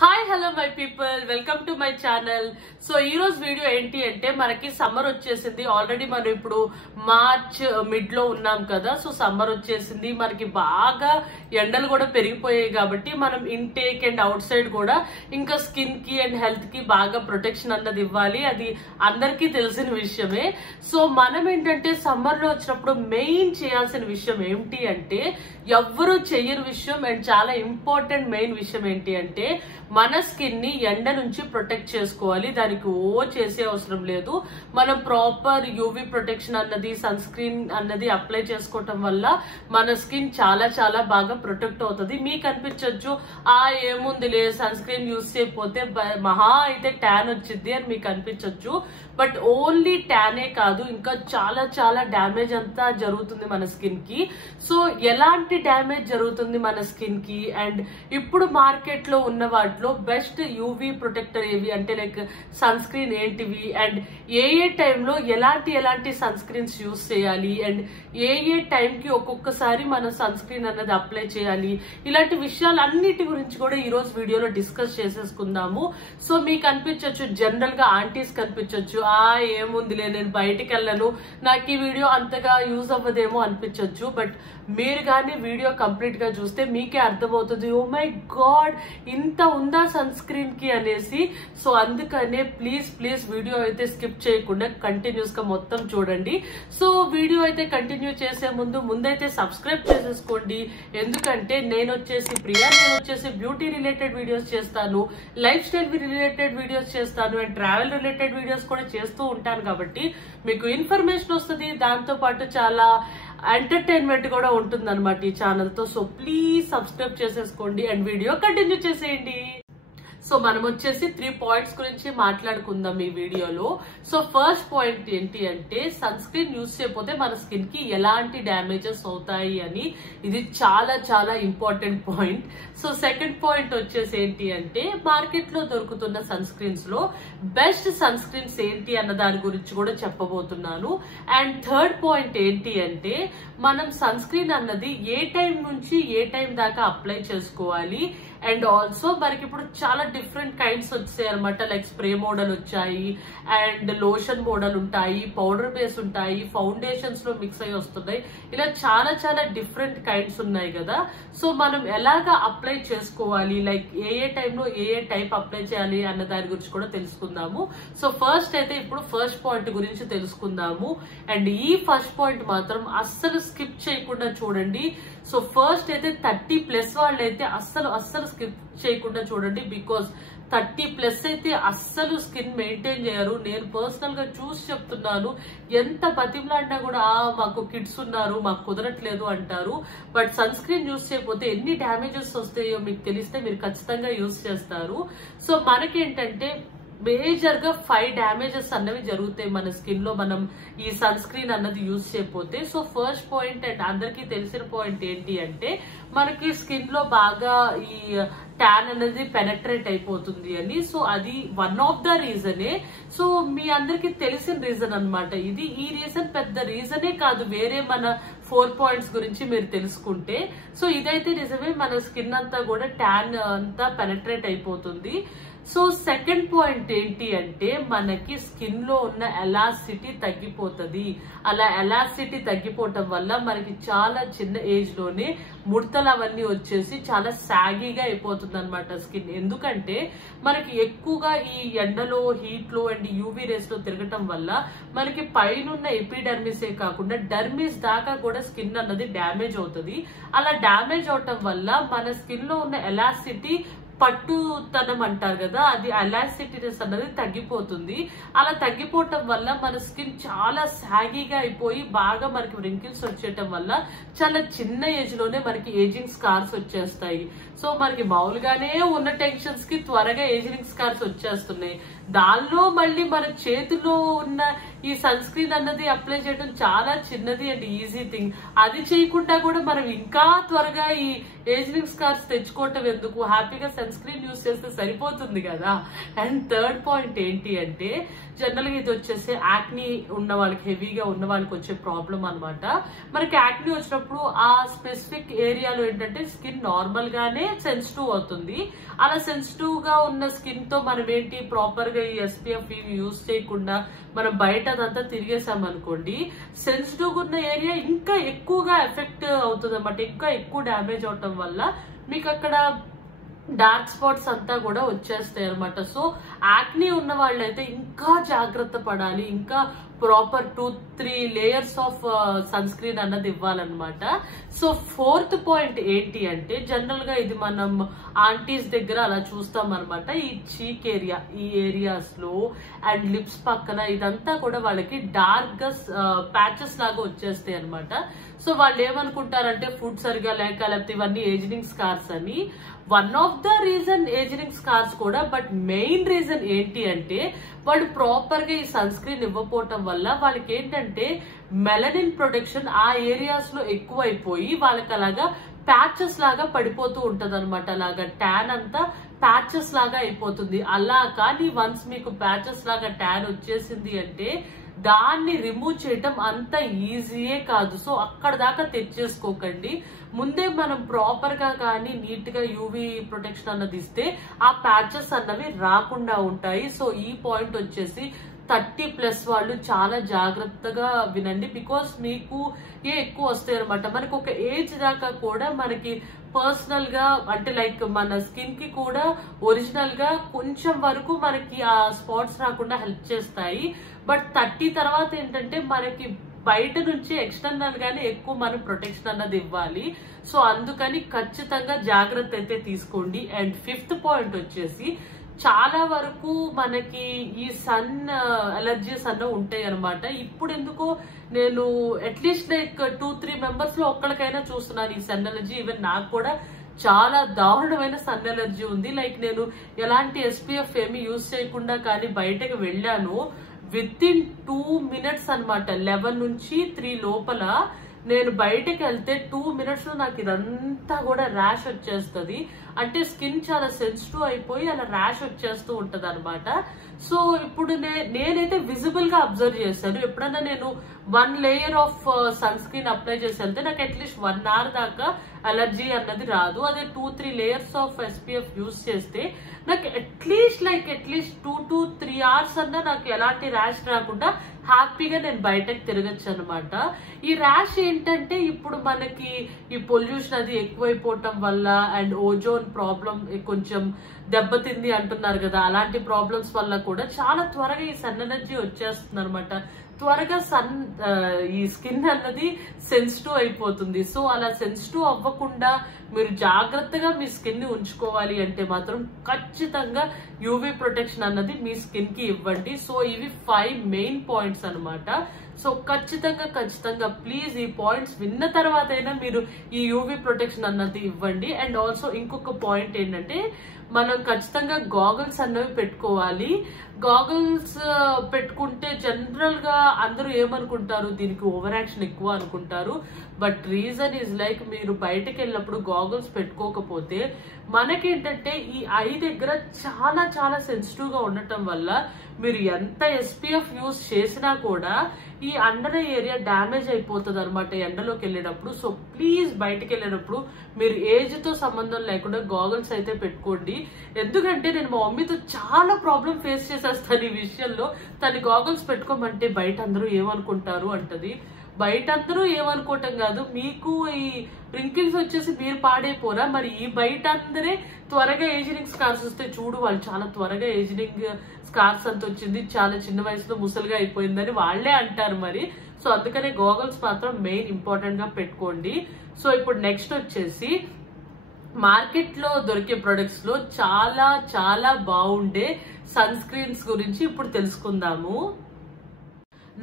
Hi hello my people, welcome to my channel. So ఈ రోజు video ఏంటి అంటే, మనకి సమ్మర్ వచ్చేసింది. ఆల్రెడీ మనం ఇప్పుడు మార్చ్ మిడ్ లో ఉన్నాం కదా. సో సమ్మర్ వచ్చేసింది, మనకి బాగా ఎండలు కూడా పెరిగిపోయాయి కాబట్టి మనం ఇంటేక్ అండ్ అవుట్ సైడ్ కూడా ఇంకా స్కిన్ కి అండ్ హెల్త్ కి బాగా ప్రొటెక్షన్ అన్నది ఇవ్వాలి. అది అందరికీ తెలిసిన విషయమే. సో మనం ఏంటంటే సమ్మర్ లో వచ్చినప్పుడు మెయిన్ చేయాల్సిన విషయం ఏంటి అంటే, ఎవ్వరూ చెయ్యని విషయం అండ్ చాలా ఇంపార్టెంట్ మెయిన్ విషయం ఏంటి అంటే, మన స్కిన్ ని ఎండ నుంచి ప్రొటెక్ట్ చేసుకోవాలి. దానికి చేసే అవసరం లేదు. మనం ప్రాపర్ యూవీ ప్రొటెక్షన్ అన్నది, సన్ స్క్రీన్ అన్నది అప్లై చేసుకోవటం వల్ల మన స్కిన్ చాలా చాలా బాగా ప్రొటెక్ట్ అవుతుంది. మీకు అనిపించవచ్చు, ఏముందిలే సన్ స్క్రీన్ యూజ్ చేయకపోతే మహా అయితే ట్యాన్ వచ్చింది అని మీకు అనిపించవచ్చు. బట్ ఓన్లీ ట్యానే కాదు, ఇంకా చాలా చాలా డ్యామేజ్ అంతా జరుగుతుంది మన స్కిన్ కి. సో ఎలాంటి డ్యామేజ్ జరుగుతుంది మన స్కిన్ కి, అండ్ ఇప్పుడు మార్కెట్ లో ఉన్న వాటిలో బెస్ట్ యూవీ ప్రొటెక్టర్ ఏవి అంటే, లైక్ సన్ స్క్రీన్ ఏంటివి, అండ్ ఏ టైంలో ఎలాంటి సన్ స్క్రీన్స్ యూజ్ చేయాలి, అండ్ ఏ టైం కి ఒక్కొక్కసారి మనం సన్ స్క్రీన్ అన్నది అప్లై చేయాలి, ఇలాంటి విషయాలు అన్నిటి గురించి కూడా ఈ రోజు వీడియోలో డిస్కస్ చేసేసుకుందాము. సో మీకు అనిపించవచ్చు, జనరల్ గా ఆంటీస్ కనిపించవచ్చు, ఏముందిలే నేను బయటికి వెళ్ళను, నాకు ఈ వీడియో అంతగా యూజ్ అవ్వదేమో అనిపించవచ్చు. బట్ మీరు కానీ వీడియో కంప్లీట్ గా చూస్తే మీకే అర్థమవుతుంది, ఓ మై గాడ్ ఇంత ఉందా సన్ స్క్రీన్ కి అనేసి. సో అందుకనే ప్లీజ్ వీడియో అయితే స్కిప్ చేయకుండా కంటిన్యూస్ గా మొత్తం చూడండి. సో వీడియో అయితే కంటిన్యూ చేసే ముందైతే సబ్స్క్రైబ్ చేసేసుకోండి. ఎందుకంటే నేను వచ్చేసి బ్యూటీ రిలేటెడ్ వీడియోస్ చేస్తాను, లైఫ్ స్టైల్ రిలేటెడ్ వీడియోస్ చేస్తాను, అండ్ ట్రావెల్ రిలేటెడ్ వీడియోస్ కూడా చేస్తూ ఉంటాను. కాబట్టి మీకు ఇన్ఫర్మేషన్ వస్తుంది, దాంతో పాటు చాలా ఎంటర్టైన్మెంట్ కూడా ఉంటుంది అనమాట ఈ ఛానల్ తో. సో ప్లీజ్ సబ్స్క్రైబ్ చేసేసుకోండి అండ్ వీడియో కంటిన్యూ చేసేయండి. సో మనం వచ్చేసి 3 పాయింట్స్ గురించి మాట్లాడుకుందాం ఈ వీడియోలో. సో ఫస్ట్ పాయింట్ ఏంటి అంటే, సన్ స్క్రీన్ యూజ్ చేయకపోతే మన స్కిన్ కి ఎలాంటి డ్యామేజెస్ అవుతాయి అని. ఇది చాలా చాలా important point. So second point వచ్చేసి ఏంటి అంటే, మార్కెట్ లో దొరుకుతున్న సన్ స్క్రీన్స్ లో బెస్ట్ సన్ స్క్రీన్స్ ఏంటి అన్న దాని గురించి కూడా చెప్పబోతున్నాను. అండ్ థర్డ్ పాయింట్ ఏంటి అంటే, మనం సన్ స్క్రీన్ అన్నది ఏ టైం నుంచి ఏ టైం దాకా అప్లై చేసుకోవాలి. అండ్ ఆల్సో మనకి ఇప్పుడు చాలా డిఫరెంట్ కైండ్స్ వచ్చాయి అనమాట. లైక్ స్ప్రే మోడల్ వచ్చాయి, అండ్ లోషన్ మోడల్ ఉంటాయి, పౌడర్ బేస్ ఉంటాయి, ఫౌండేషన్స్ లో మిక్స్ అయ్యి వస్తున్నాయి. ఇలా చాలా చాలా డిఫరెంట్ కైండ్స్ ఉన్నాయి కదా. సో మనం ఎలాగా అప్లై చేసుకోవాలి, లైక్ ఏ టైంలో ఏ టైప్ అప్లై చేయాలి అన్న దాని గురించి కూడా తెలుసుకుందాము. సో ఫస్ట్ అయితే ఇప్పుడు ఫస్ట్ పాయింట్ గురించి తెలుసుకుందాము. అండ్ ఈ ఫస్ట్ పాయింట్ మాత్రం అస్సలు స్కిప్ చేయకుండా చూడండి. సో ఫస్ట్ అయితే 30+ వాళ్ళైతే అస్సలు స్కిప్ చేయకుండా చూడండి. బికాస్ 30+ అయితే అస్సలు స్కిన్ మెయింటైన్ చేయరు. నేను పర్సనల్ గా చూసి చెప్తున్నాను, ఎంత బతిమలాడినా కూడా మాకు కిడ్స్ ఉన్నారు, మాకు కుదరట్లేదు అంటారు. బట్ సన్ స్క్రీన్ యూజ్ చేయకపోతే ఎన్ని డ్యామేజెస్ వస్తాయో మీకు తెలిస్తే మీరు ఖచ్చితంగా యూజ్ చేస్తారు. సో మనకేంటంటే మేజర్ గా 5 డ్యామేజెస్ అన్నవి జరుగుతాయి మన స్కిన్ లో, మనం ఈ సన్ స్క్రీన్ అన్నది యూజ్ చేయకపోతే. సో ఫస్ట్ పాయింట్ అండ్ అందరికీ తెలిసిన పాయింట్ ఏంటి అంటే, మనకి స్కిన్ లో బాగా ఈ ట్యాన్ అనేది పెనట్రేట్ అయిపోతుంది అని. సో అది వన్ ఆఫ్ ద రీజనే. సో మీ అందరికి తెలిసిన రీజన్ అనమాట ఇది. ఈ రీజన్ పెద్ద రీజనే కాదు, వేరే మన 4 పాయింట్స్ గురించి మీరు తెలుసుకుంటే. సో ఇదైతే నిజమే, మన స్కిన్ అంతా కూడా ట్యాన్ అంతా పెనట్రేట్ అయిపోతుంది. సో సెకండ్ పాయింట్ ఏంటి అంటే, మనకి స్కిన్ లో ఉన్న ఎలాసిటీ తగ్గిపోతుంది. అలా ఎలాసిటీ తగ్గిపోవటం వల్ల మనకి చాలా చిన్న ఏజ్ లోనే ముడతలు అవన్నీ వచ్చేసి చాలా సాగీగా అయిపోతుంది అనమాట స్కిన్. ఎందుకంటే మనకి ఎక్కువగా ఈ ఎండలో, హీట్ లో అండ్ యూవీ రేస్ లో తిరగటం వల్ల మనకి పైన ఎపిడర్మిసే కాకుండా డర్మిస్ దాకా కూడా స్కిన్ అన్నది డ్యామేజ్ అవుతుంది. అలా డ్యామేజ్ అవటం వల్ల మన స్కిన్ లో ఉన్న ఎలాసిటీ, పట్టుతనం అంటారు కదా, అది ఎలాస్టిసిటీనెస్ అన్నది తగ్గిపోతుంది. అలా తగ్గిపోవటం వల్ల మన స్కిన్ చాలా సాగీగా అయిపోయి బాగా మనకి రింకిల్స్ వచ్చేయటం వల్ల చాలా చిన్న ఏజ్ లోనే మనకి ఏజింగ్ స్కార్స్ వచ్చేస్తాయి. సో మనకి మామూలుగానే ఉన్న టెన్షన్స్ కి త్వరగా ఏజింగ్ స్కార్స్ వచ్చేస్తున్నాయి. దానిలో మళ్ళీ మన చేతిలో ఉన్న ఈ సన్ స్క్రీన్ అన్నది అప్లై చేయడం చాలా చిన్నది అండ్ ఈజీ థింగ్. అది చేయకుండా కూడా మనం ఇంకా త్వరగా ఈ ఏజింగ్ స్కార్స్ తెచ్చుకోవటం ఎందుకు, హ్యాపీగా సన్ స్క్రీన్ యూజ్ చేస్తే సరిపోతుంది కదా. అండ్ థర్డ్ పాయింట్ ఏంటి అంటే జనరల్ గా ఇది వచ్చేసి యాక్నీ ఉన్న వాళ్ళకి, హెవీగా ఉన్న వాళ్ళకి వచ్చే ప్రాబ్లం అనమాట. మనకి యాక్నీ వచ్చినప్పుడు ఆ స్పెసిఫిక్ ఏరియాలో ఏంటంటే స్కిన్ నార్మల్ గానే సెన్సిటివ్ అవుతుంది. అలా సెన్సిటివ్ గా ఉన్న స్కిన్ తో మనం ఏంటి ప్రాపర్ గా ఈ SPF యూజ్ చేయకుండా మనం బయట అదంతా తిరిగేసాం అనుకోండి, సెన్సిటివ్ గా ఉన్న ఏరియా ఇంకా ఎక్కువగా ఎఫెక్ట్ అవుతుంది అన్నమాట. ఇంకా ఎక్కువ డ్యామేజ్ అవటం వల్ల మీకు అక్కడ డార్క్ స్పాట్స్ అంతా కూడా వచ్చేస్తాయి అనమాట. సో యాక్నీ ఉన్న వాళ్ళైతే ఇంకా జాగ్రత్త పడాలి, ఇంకా proper 2-3 layers of sunscreen అన్నది ఇవ్వాలన్నమాట. సో ఫోర్త్ పాయింట్ ఏంటి అంటే జనరల్ గా ఇది మనం ఆంటీస్ దగ్గర అలా చూస్తాం అనమాట. ఈ చీక్ ఏరియా, ఈ ఏరియాస్ లో అండ్ లిప్స్ పక్కన ఇదంతా కూడా వాళ్ళకి డార్క్ గా ప్యాచెస్ లాగా వచ్చేస్తాయి అనమాట. సో వాళ్ళు ఏమనుకుంటారంటే ఫుడ్ సరిగా లేక, లేకపోతే ఇవన్నీ ఏజింగ్ స్కార్స్ అని. One of the reason ageing scars కూడా, బట్ మెయిన్ రీజన్ ఏంటి అంటే వాళ్ళు ప్రాపర్ గా ఈ సన్ స్క్రీన్ ఇవ్వకపోవటం వల్ల వాళ్ళకి ఏంటంటే మెలనిన్ ప్రొటెక్షన్ ఆ ఏరియాస్ లో ఎక్కువైపోయి వాళ్ళకి అలాగా ప్యాచెస్ లాగా పడిపోతూ ఉంటది అనమాట. అలాగా ట్యాన్ అంతా ప్యాచెస్ లాగా అయిపోతుంది. అలా కానీ వన్స్ మీకు ప్యాచెస్ లాగా ట్యాన్ వచ్చేసింది అంటే దాన్ని రిమూవ్ చేయటం అంత ఈజీయే కాదు. సో అక్కడ దాకా తెచ్చేసుకోకండి. ముందే మనం ప్రాపర్ గా కానీ నీట్ గా యూవీ ప్రొటెక్షన్ అన్నది ఇస్తే ఆ ప్యాచెస్ అన్నవి రాకుండా ఉంటాయి. సో ఈ పాయింట్ వచ్చేసి 30+ వాళ్ళు చాలా జాగ్రత్తగా వినండి. బికాస్ మీకు ఎక్కువ వస్తాయి అనమాట. మనకు ఒక ఏజ్ దాకా కూడా మనకి పర్సనల్ గా అంటే లైక్ మన స్కిన్ కి కూడా ఒరిజినల్ గా కొంచెం వరకు మనకి ఆ స్పాట్స్ రాకుండా హెల్ప్ చేస్తాయి. బట్ 30 తర్వాత ఏంటంటే మనకి బయట నుంచి ఎక్స్టర్నల్ గానే ఎక్కువ మనం ప్రొటెక్షన్ అన్నది ఇవ్వాలి. సో అందుకని ఖచ్చితంగా జాగ్రత్త అయితే తీసుకోండి. అండ్ ఫిఫ్త్ పాయింట్ వచ్చేసి చాలా వరకు మనకి ఈ సన్ అలర్జీస్ అన్న ఉంటాయి అనమాట. ఇప్పుడు ఎందుకో నేను అట్లీస్ట్ లైక్ 2-3 మెంబర్స్ లో ఒక్కరికైనా చూస్తున్నాను ఈ సన్ అలర్జీ. ఈవెన్ నాకు కూడా చాలా దారుణమైన సన్ అలర్జీ ఉంది. లైక్ నేను ఎలాంటి SPF ఏమి యూజ్ చేయకుండా కానీ బయటకు వెళ్ళాను, విత్-ఇన్ 2 minutes అనమాట. 11 నుంచి 3 లోపల నేను బయటకు వెళ్తే 2 minutes లో నాకు ఇదంతా కూడా ర్యాష్ వచ్చేస్తుంది. అంటే స్కిన్ చాలా సెన్సిటివ్ అయిపోయి అలా ర్యాష్ వచ్చేస్తూ ఉంటది అనమాట. సో ఇప్పుడు నేనైతే విజిబుల్ గా అబ్జర్వ్ చేశాను. ఎప్పుడన్నా నేను 1 layer of sunscreen apply చేసి వెళ్తే నాకు అట్లీస్ట్ 1 hour దాకా అలర్జీ అన్నది రాదు. అదే 2-3 layers ఆఫ్ SPF యూజ్ చేస్తే నాకు అట్లీస్ట్ 2 to 3 hours అన్నా నాకు ఎలాంటి ర్యాష్ రాకుండా హ్యాపీగా నేను బయటకు తిరగచ్చు అనమాట. ఈ ర్యాష్ ఏంటంటే ఇప్పుడు మనకి ఈ పొల్యూషన్ అది ఎక్కువైపోవటం వల్ల అండ్ ఓజోన్ ప్రాబ్లం కొంచెం దెబ్బతింది అంటున్నారు కదా, అలాంటి ప్రాబ్లమ్స్ వల్ల కూడా చాలా త్వరగా ఈ సన్ ఎనర్జీ వచ్చేస్తుంది అనమాట. త్వరగా ఈ స్కిన్ అన్నది సెన్సిటివ్ అయిపోతుంది. సో అలా సెన్సిటివ్ అవ్వకుండా మీరు జాగ్రత్తగా మీ స్కిన్ ని ఉంచుకోవాలి అంటే మాత్రం ఖచ్చితంగా యూవీ ప్రొటెక్షన్ అన్నది మీ స్కిన్ కి ఇవ్వండి. సో ఇవి 5 మెయిన్ పాయింట్స్ అనమాట. సో ఖచ్చితంగా ప్లీజ్ ఈ పాయింట్స్ విన్న తర్వాత అయినా మీరు ఈ యూవీ ప్రొటెక్షన్ అన్నది ఇవ్వండి. అండ్ ఆల్సో ఇంకొక పాయింట్ ఏంటంటే మనం ఖచ్చితంగా గాగుల్స్ అన్నవి పెట్టుకోవాలి. గాగుల్స్ పెట్టుకుంటే జనరల్ గా అందరూ ఏమనుకుంటారు, దీనికి ఓవర్ యాక్షన్ ఎక్కువ అనుకుంటారు. బట్ రీజన్ ఈజ్ లైక్ మీరు బయటకు వెళ్ళినప్పుడు గాగుల్స్ పెట్టుకోకపోతే మనకేంటంటే ఈ ఐ దగ్గర చాలా సెన్సిటివ్ గా ఉండటం వల్ల మీరు ఎంత SPF యూజ్ చేసినా కూడా ఈ అండర్ ఏరియా డ్యామేజ్ అయిపోతుంది అనమాట ఎండలోకి వెళ్ళేటప్పుడు. సో ప్లీజ్ బయటకు వెళ్ళేటప్పుడు మీరు ఏజ్ తో సంబంధం లేకుండా గాగుల్స్ అయితే పెట్టుకోండి. ఎందుకంటే నేను మా మమ్మీతో చాలా ప్రాబ్లం ఫేస్ చేసేస్తాను ఈ విషయంలో. తను గాగుల్స్ పెట్టుకోమంటే బయట అందరూ ఏమనుకుంటారు అంటది. బయట అందరూ ఏమనుకోవటం కాదు, మీకు ఈ రింకిల్స్ వచ్చేసి మీరు పాడైపోరా, మరి ఈ బయట అందరే త్వరగా ఏజింగ్ స్కార్స్ వస్తే చూడు వాళ్ళు చాలా త్వరగా ఏజింగ్ స్కార్స్ అంత వచ్చింది, చాలా చిన్న వయసులో ముసలిగా అయిపోయిందని వాళ్ళే అంటారు మరి. సో అందుకనే గాగుల్స్ మాత్రం మెయిన్ ఇంపార్టెంట్ గా పెట్టుకోండి. సో ఇప్పుడు నెక్స్ట్ వచ్చేసి మార్కెట్ లో దొరికే ప్రొడక్ట్స్ లో చాలా బాగుండే సన్ స్క్రీన్స్ గురించి ఇప్పుడు తెలుసుకుందాము.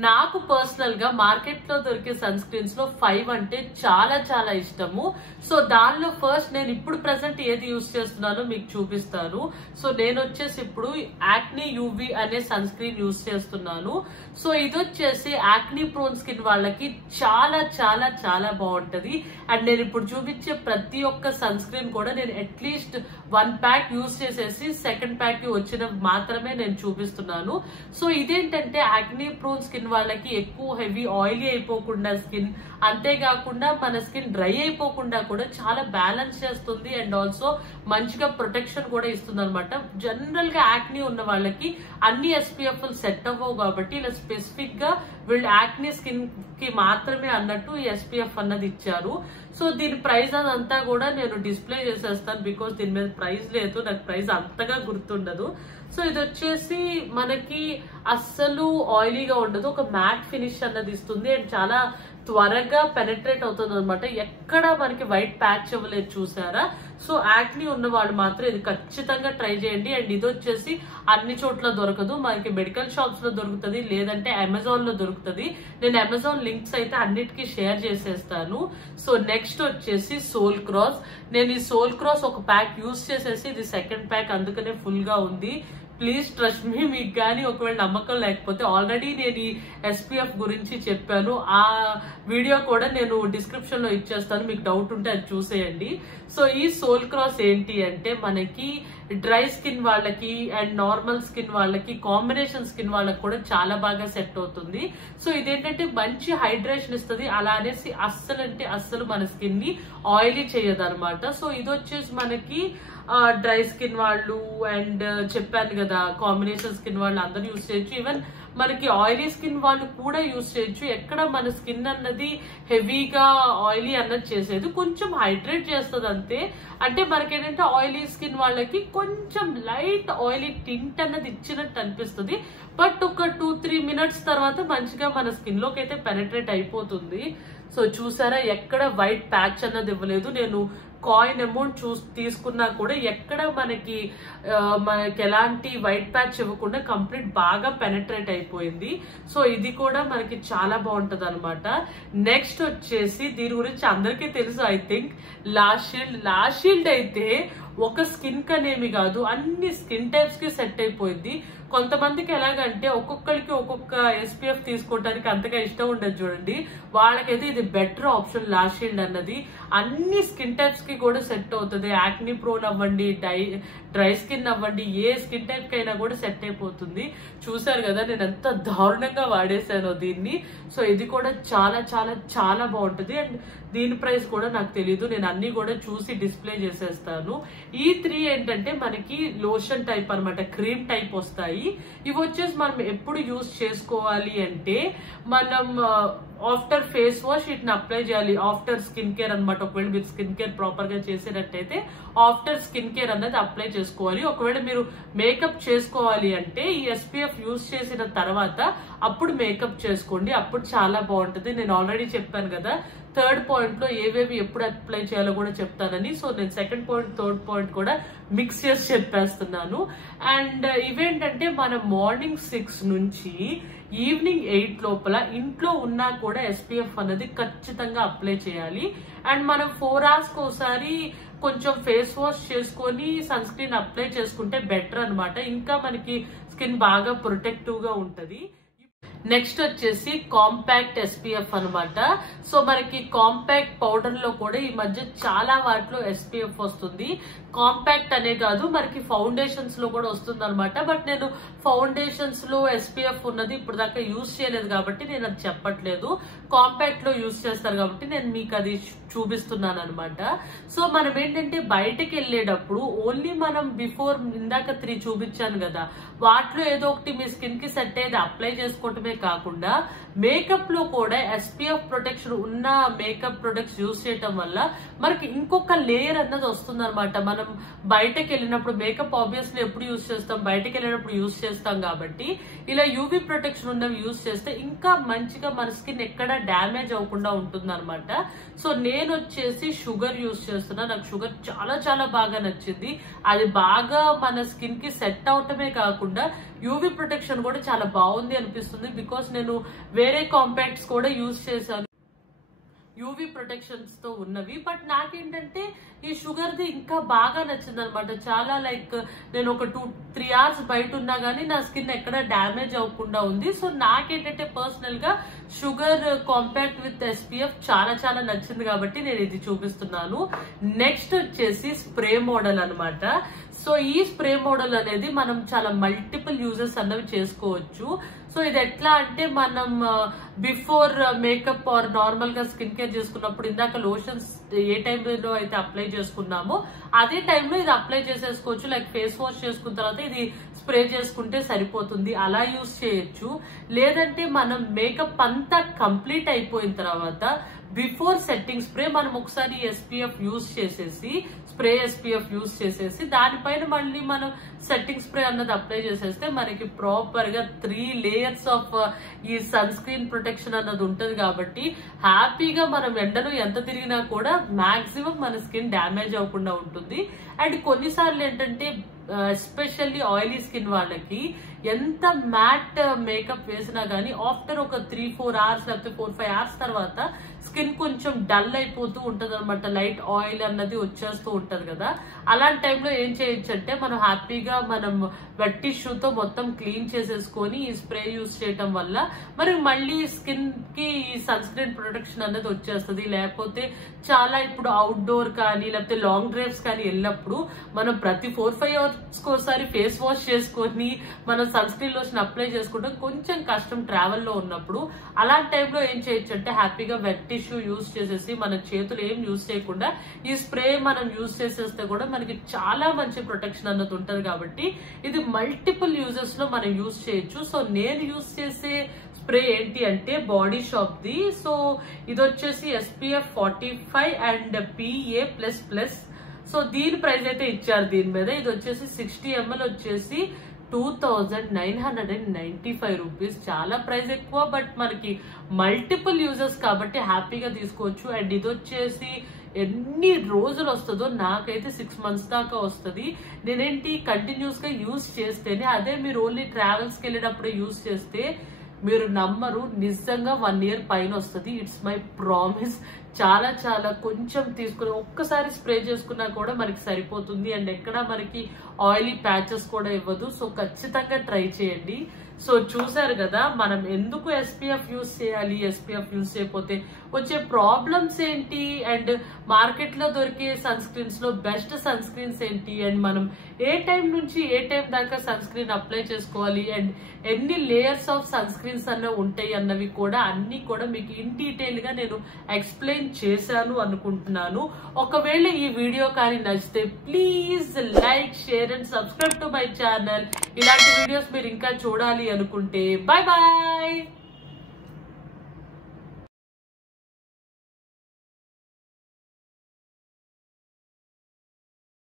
నాకు పర్సనల్ గా మార్కెట్ లో దొరికే సన్ స్క్రీన్స్ లో 5 అంటే చాలా చాలా ఇష్టము. సో దానిలో ఫస్ట్ నేను ఇప్పుడు ప్రెసెంట్ ఏది యూజ్ చేస్తున్నానో మీకు చూపిస్తాను. సో నేను వచ్చేసి ఇప్పుడు యాక్నీ యూవీ అనే సన్ స్క్రీన్ యూజ్ చేస్తున్నాను. సో ఇది వచ్చేసి యాక్నీ ప్రోన్ స్కిన్ వాళ్ళకి చాలా చాలా చాలా బాగుంటది. అండ్ నేను ఇప్పుడు చూపించే ప్రతి ఒక్క సన్ స్క్రీన్ కూడా నేను అట్లీస్ట్ 1 ప్యాక్ యూజ్ చేసేసి సెకండ్ ప్యాక్ కి వచ్చిన మాత్రమే నేను చూపిస్తున్నాను. సో ఇదేంటంటే యాక్నీ ప్రోన్ స్కిన్ వాళ్ళకి ఎక్కువ హెవీ ఆయిలీ అయిపోకుండా స్కిన్, అంతేకాకుండా మన స్కిన్ డ్రై అయిపోకుండా కూడా చాలా బ్యాలెన్స్ చేస్తుంది. అండ్ ఆల్సో మంచిగా ప్రొటెక్షన్ కూడా ఇస్తుంది అనమాట. జనరల్ గా యాక్నీ ఉన్న వాళ్ళకి అన్ని SPF సెట్ అవ్వవు కాబట్టి ఇలా స్పెసిఫిక్ గా వీళ్ళు యాక్నీ స్కిన్ కి మాత్రమే అన్నట్టు ఈ SPF అన్నది ఇచ్చారు. సో దీని ప్రైస్ అదంతా కూడా నేను డిస్ప్లే చేసేస్తాను, బికాస్ దీని మీద ప్రైస్ లేదు, నాకు ప్రైస్ అంతగా గుర్తుండదు. సో ఇది వచ్చేసి మనకి అస్సలు ఆయిలీగా ఉండదు, ఒక మ్యాట్ ఫినిష్ అన్నది ఇస్తుంది అండ్ చాలా త్వరగా పెనట్రేట్ అవుతుంది అనమాట. ఎక్కడ మనకి వైట్ ప్యాచ్ అవ్వలేదు చూసారా. సో యాక్నీ ఉన్న వాళ్ళు మాత్రం ఇది ఖచ్చితంగా ట్రై చేయండి. అండ్ ఇది వచ్చేసి అన్ని చోట్ల దొరకదు, మనకి మెడికల్ షాప్స్ లో దొరుకుతుంది, లేదంటే అమెజాన్ లో దొరుకుతుంది. నేను అమెజాన్ లింక్స్ అయితే అన్నిటికీ షేర్ చేసేస్తాను. సో నెక్స్ట్ వచ్చేసి సోల్ క్రాస్. నేను ఈ సోల్ క్రాస్ ఒక ప్యాక్ యూజ్ చేసేసి ఇది సెకండ్ ప్యాక్, అందుకనే ఫుల్ గా ఉంది. Please trust me. మీకు కానీ ఒకవేళ నమ్మకం లేకపోతే ఆల్రెడీ నేను ఈ SPF గురించి చెప్పాను, ఆ వీడియో కూడా నేను డిస్క్రిప్షన్ లో ఇచ్చేస్తాను, మీకు డౌట్ ఉంటే అది చూసేయండి. సో ఈ సోల్ క్రాస్ ఏంటి అంటే మనకి డ్రై స్కిన్ వాళ్ళకి అండ్ నార్మల్ స్కిన్ వాళ్ళకి, కాంబినేషన్ స్కిన్ వాళ్ళకి కూడా చాలా బాగా సెట్ అవుతుంది. సో ఇదేంటంటే మంచి హైడ్రేషన్ ఇస్తుంది, అలా అనేసి అస్సలు అంటే అస్సలు మన స్కిన్ ని ఆయిలీ చేయదు అనమాట. సో ఇది వచ్చేసి మనకి డ్రై స్కిన్ వాళ్ళు అండ్ చెప్పాను కదా కాంబినేషన్ స్కిన్ వాళ్ళు అందరూ యూజ్ చేయొచ్చు. ఈవెన్ మనకి ఆయిలీ స్కిన్ వాళ్ళు కూడా యూజ్ చేయొచ్చు. ఎక్కడ మన స్కిన్ అన్నది హెవీగా ఆయిలీ అన్నది చేసేది, కొంచెం హైడ్రేట్ చేస్తుంది అంతే. అంటే మనకేంటంటే ఆయిలీ స్కిన్ వాళ్ళకి కొంచెం లైట్ ఆయిలీ టింట్ అన్నది ఇచ్చినట్టు అనిపిస్తుంది, బట్ ఒక 2-3 మినిట్స్ తర్వాత మంచిగా మన స్కిన్ లోకి అయితే పెనట్రేట్ అయిపోతుంది. సో చూసారా, ఎక్కడ వైట్ ప్యాచ్ అన్నది ఇవ్వలేదు. నేను కాయిన్ అమౌంట్ తీసుకున్నా కూడా ఎక్కడ మనకి ఎలాంటి వైట్ ప్యాచ్ ఇవ్వకుండా కంప్లీట్ బాగా పెనట్రేట్ అయిపోయింది. సో ఇది కూడా మనకి చాలా బాగుంటది అనమాట. నెక్స్ట్ వచ్చేసి దీని గురించి అందరికీ తెలుసు, I think last shield. Last shield అయితే ఒక స్కిన్ కనేమి కాదు, అన్ని స్కిన్ టైప్స్ కి సెట్ అయిపోయింది. కొంతమందికి ఎలాగంటే ఒక్కొక్కరికి ఒక్కొక్క SPF తీసుకోవడానికి అంతగా ఇష్టం ఉండదు చూడండి, వాళ్ళకైతే ఇది బెటర్ ఆప్షన్ లాస్ట్ షీల్డ్ అన్నది. అన్ని స్కిన్ టైప్స్ కి కూడా సెట్ అవుతుంది. యాక్నీ ప్రోన్ అవ్వండి, డ్రై స్కిన్ అవ్వండి, ఏ స్కిన్ టైప్ కైనా కూడా సెట్ అయిపోతుంది. చూసారు కదా నేను ఎంత దారుణంగా వాడేసానో దీన్ని. సో ఇది కూడా చాలా చాలా చాలా బాగుంటుంది. అండ్ దీని ప్రైస్ కూడా నాకు తెలీదు, నేను అన్ని కూడా చూసి డిస్ప్లే చేసేస్తాను. ఈ 3 ఏంటంటే మనకి లోషన్ టైప్ అనమాట, క్రీమ్ టైప్ వస్తాయి. ఇవి వచ్చేసి మనం ఎప్పుడు యూజ్ చేసుకోవాలి అంటే మనం ఆఫ్టర్ ఫేస్ వాష్ వీటిని అప్లై చేయాలి, ఆఫ్టర్ స్కిన్ కేర్ అనమాట. ఒకవేళ మీరు స్కిన్ కేర్ ప్రాపర్ గా చేసేటట్టయితే ఆఫ్టర్ స్కిన్ కేర్ అనేది అప్లై చేసుకోవాలి. ఒకవేళ మీరు మేకప్ చేసుకోవాలి అంటే ఈ SPF యూజ్ చేసిన తర్వాత అప్పుడు మేకప్ చేసుకోండి, అప్పుడు చాలా బాగుంటుంది. నేను ఆల్రెడీ చెప్పాను కదా థర్డ్ పాయింట్ లో ఏవేవి ఎప్పుడు అప్లై చేయాలో కూడా చెప్తానని. సో నేను సెకండ్ పాయింట్ థర్డ్ పాయింట్ కూడా మిక్స్ చేసి చెప్పేస్తున్నాను. అండ్ ఇవేంటంటే మనం మార్నింగ్ 6 నుంచి ఈవినింగ్ 8 లోపల ఇంట్లో ఉన్నా కూడా SPF అనేది ఖచ్చితంగా అప్లై చేయాలి. అండ్ మనం 4 hours ఒకసారి కొంచెం ఫేస్ వాష్ చేసుకొని సన్ స్క్రీన్ అప్లై చేసుకుంటే బెటర్ అనమాట. ఇంకా మనకి స్కిన్ బాగా ప్రొటెక్టివ్ గా ఉంటది. నెక్స్ట్ వచ్చేసి కాంపాక్ట్ SPF అనమాట. సో మనకి కాంపాక్ట్ పౌడర్ లో కూడా ఈ మధ్య చాలా వాటిలో SPF వస్తుంది. కాంపాక్ట్ అనే కాదు, మనకి ఫౌండేషన్స్ లో కూడా వస్తుంది అనమాట. బట్ నేను ఫౌండేషన్స్ లో SPF ఉన్నది ఇప్పుడు దాకా యూజ్ చేయలేదు కాబట్టి నేను అది చెప్పట్లేదు. కాంపాక్ట్ లో యూజ్ చేస్తారు కాబట్టి నేను మీకు అది చూపిస్తున్నాను అనమాట. సో మనం ఏంటంటే బయటకు వెళ్ళేటప్పుడు ఓన్లీ మనం బిఫోర్ ఇందాక 3 చూపించాను కదా, వాటిలో ఏదో ఒకటి మీ స్కిన్ కి సెట్ అయ్యేది అప్లై చేసుకోవటమే కాకుండా మేకప్ లో కూడా SPF ప్రొటెక్షన్ ఉన్న మేకప్ ప్రొడక్ట్స్ యూజ్ చేయటం వల్ల మనకి ఇంకొక లేయర్ అన్నది వస్తుంది అనమాట. మనం మనం బయటకు వెళ్ళినప్పుడు మేకప్ ఆబ్వియస్లీ ఎప్పుడు యూజ్ చేస్తాం, బయటకు వెళ్ళినప్పుడు యూజ్ చేస్తాం కాబట్టి ఇలా యూవీ ప్రొటెక్షన్ ఉన్నవి యూజ్ చేస్తే ఇంకా మంచిగా మన స్కిన్ ఎక్కడ డ్యామేజ్ అవ్వకుండా ఉంటుంది అనమాట. సో నేను వచ్చేసి షుగర్ యూజ్ చేస్తున్నా. నాకు షుగర్ చాలా చాలా బాగా నచ్చింది. అది బాగా మన స్కిన్ కి సెట్ అవటమే కాకుండా యూవీ ప్రొటెక్షన్ కూడా చాలా బాగుంది అనిపిస్తుంది. బికాస్ నేను వేరే కాంపాక్ట్స్ కూడా యూజ్ చేశాను యూవీ ప్రొటెక్షన్స్ తో ఉన్నవి. బట్ నాకేంటంటే ఈ షుగర్ ది ఇంకా బాగా నచ్చింది అనమాట. చాలా లైక్ నేను ఒక 2-3 hours బయట ఉన్నా గానీ నా స్కిన్ ఎక్కడ డ్యామేజ్ అవ్వకుండా ఉంది. సో నాకేంటంటే పర్సనల్ గా షుగర్ కాంపాక్ట్ విత్ ఎస్పీఎఫ్ చాలా చాలా నచ్చింది కాబట్టి నేను ఇది చూపిస్తున్నాను. నెక్స్ట్ వచ్చేసి స్ప్రే మోడల్ అనమాట. సో ఈ స్ప్రే మోడల్ అనేది మనం చాలా మల్టిపుల్ యూజెస్ అన్నవి చేసుకోవచ్చు. సో ఇది ఎట్లా అంటే మనం బిఫోర్ మేకప్ ఆర్ నార్మల్ గా స్కిన్ కేర్ చేసుకున్నప్పుడు ఇందాక లోషన్స్ ఏ టైంలో అయితే అప్లై చేసుకున్నామో అదే టైంలో ఇది అప్లై చేసేసుకోవచ్చు. లైక్ ఫేస్ వాష్ చేసుకున్న తర్వాత ఇది స్ప్రే చేసుకుంటే సరిపోతుంది, అలా యూజ్ చేయొచ్చు. లేదంటే మనం మేకప్ అంతా కంప్లీట్ అయిపోయిన తర్వాత బిఫోర్ సెట్టింగ్ స్ప్రే మనం ఒకసారి ఎస్పీఎఫ్ యూజ్ చేసేసి స్ప్రే ఎస్పీఎఫ్ యూజ్ చేసేసి దానిపైన మళ్ళీ మనం సెట్టింగ్ స్ప్రే అన్నది అప్లై చేసేస్తే మనకి ప్రాపర్ గా 3 layers ఆఫ్ ఈ సన్ స్క్రీన్ ప్రొటెక్షన్ అన్నది ఉంటది. కాబట్టి హ్యాపీగా మనం ఎండలో ఎంత తిరిగినా కూడా మాక్సిమం మన స్కిన్ డ్యామేజ్ అవ్వకుండా ఉంటుంది. అండ్ కొన్నిసార్లు ఏంటంటే ఎస్పెషల్లీ ఆయిలీ స్కిన్ వాళ్ళకి ఎంత మ్యాట్ మేకప్ వేసినా గానీ ఆఫ్టర్ ఒక 3-4 hours లేకపోతే 4-5 hours తర్వాత స్కిన్ కొంచెం డల్ అయిపోతూ ఉంటది అనమాట. లైట్ ఆయిల్ అన్నది వచ్చేస్తూ ఉంటది కదా. అలాంటి టైంలో ఏం చేయొచ్చు అంటే మనం హ్యాపీగా మనం వెట్ టిష్యూతో మొత్తం క్లీన్ చేసేసుకొని ఈ స్ప్రే యూజ్ చేయటం వల్ల మరి మళ్ళీ స్కిన్ కి ఈ సన్ స్క్రీన్ ప్రొటెక్షన్ అనేది వచ్చేస్తుంది. లేకపోతే చాలా ఇప్పుడు అవుట్డోర్ కానీ లేకపోతే లాంగ్ డ్రైవ్స్ కానీ వెళ్ళినప్పుడు మనం ప్రతి 4-5 hours ఒకసారి ఫేస్ వాష్ చేసుకొని మనం సన్ స్క్రీన్ లోషన్ అప్లై చేసుకుంటాం, కొంచెం కష్టం ట్రావెల్ లో ఉన్నప్పుడు. అలాంటి టైంలో ఏం చేయొచ్చు అంటే హ్యాపీగా వెట్ టిష్యూ యూజ్ చేసేసి మన చేతులు ఏం యూజ్ చేయకుండా ఈ స్ప్రే మనం యూజ్ చేసేస్తే కూడా మనకి చాలా మంచి ప్రొటెక్షన్ అన్నది ఉంటది. కాబట్టి ఇది మల్టిపుల్ యూజెస్ లో మనం యూజ్ చేయొచ్చు. సో నేను యూజ్ చేసే స్ప్రే ఏంటి అంటే బాడీ షాప్ ది. సో ఇది వచ్చేసి SPF 45 అండ్ PA++. సో దీని ప్రైస్ అయితే ఇచ్చారు దీని మీద. ఇది వచ్చేసి 60 ml వచ్చేసి 2995 రూపీస్. చాలా ప్రైస్ ఎక్కువ, బట్ మనకి మల్టిపుల్ యూజెస్ కాబట్టి హ్యాపీగా తీసుకోవచ్చు. అండ్ ఇది వచ్చేసి ఎన్ని రోజులు వస్తుందో నాకైతే 6 months దాకా వస్తుంది. నేనేంటి కంటిన్యూస్ గా యూజ్ చేస్తేనే. అదే మీరు ఓన్లీ ట్రావెల్స్ కి వెళ్ళినప్పుడు యూజ్ చేస్తే మీరు నమ్మరు, నిజంగా 1 year పైన వస్తుంది. It's my promise. చాలా చాలా కొంచెం తీసుకుని ఒక్కసారి స్ప్రే చేసుకున్నా కూడా మనకి సరిపోతుంది. అండ్ ఎక్కడ మనకి ఆయిలీ ప్యాచెస్ కూడా ఇవ్వదు. సో ఖచ్చితంగా ట్రై చేయండి. సో చూసారు కదా మనం ఎందుకు ఎస్పీఎఫ్ యూజ్ చేయాలి, ఎస్పీఎఫ్ యూజ్ చేయకపోతే వచ్చే ప్రాబ్లమ్స్ ఏంటి, అండ్ మార్కెట్ లో దొరికే సన్ స్క్రీన్స్ లో బెస్ట్ సన్ స్క్రీన్స్ ఏంటి, అండ్ మనం ఏ టైం నుంచి ఏ టైం దాకా సన్ స్క్రీన్ అప్లై చేసుకోవాలి, అండ్ ఎన్ని లేయర్స్ ఆఫ్ సన్ స్క్రీన్స్ అన్నవి ఉంటాయి అన్నవి కూడా అన్ని కూడా మీకు ఇన్ డీటెయిల్ గా నేను ఎక్స్ప్లెయిన్ చేశాను అనుకుంటున్నాను. ఒకవేళ ఈ వీడియో కానీ నచ్చితే please like, share and subscribe to my channel. ఇలాంటి వీడియోస్ మీరు ఇంకా చూడాలి అనుకుంటే బై బాయ్.